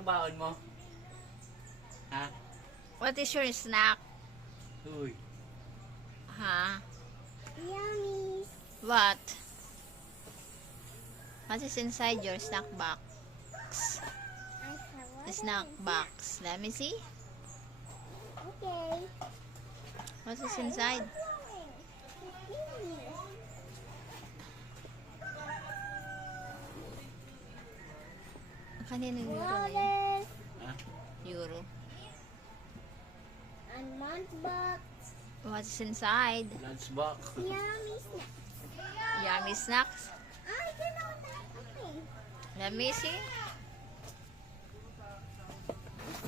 Anong baon mo? Ha? What is your snack? Uy. Ha? Yummy. What? What is inside your snack box? I have The snack box. Let me see. Okay. What is inside? Kanino euro na yun? Water Ha? Euro. and lunchbox. What is inside? Lunchbox. Yummy snack. Yummy snacks. I don't know that. Okay. Let me see.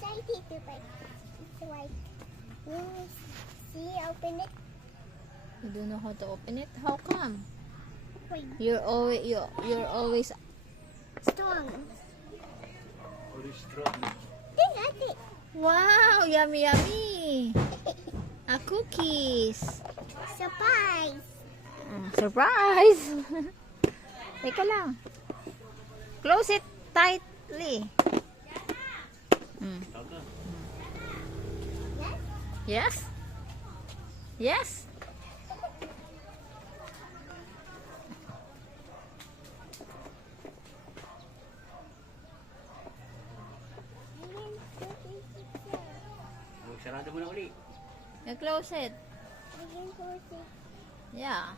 Say it to like it's white. See, open it. You don't know how to open it? How come? Wait, You're always strong. Or strong. Then that's it. wow, yummy yummy. A cookies. Surprise. Surprise. Teka lang. Close it tightly. Taga. Yes. Yes? Yes? Sarado mo na uli. You close it. I can close it. Yeah.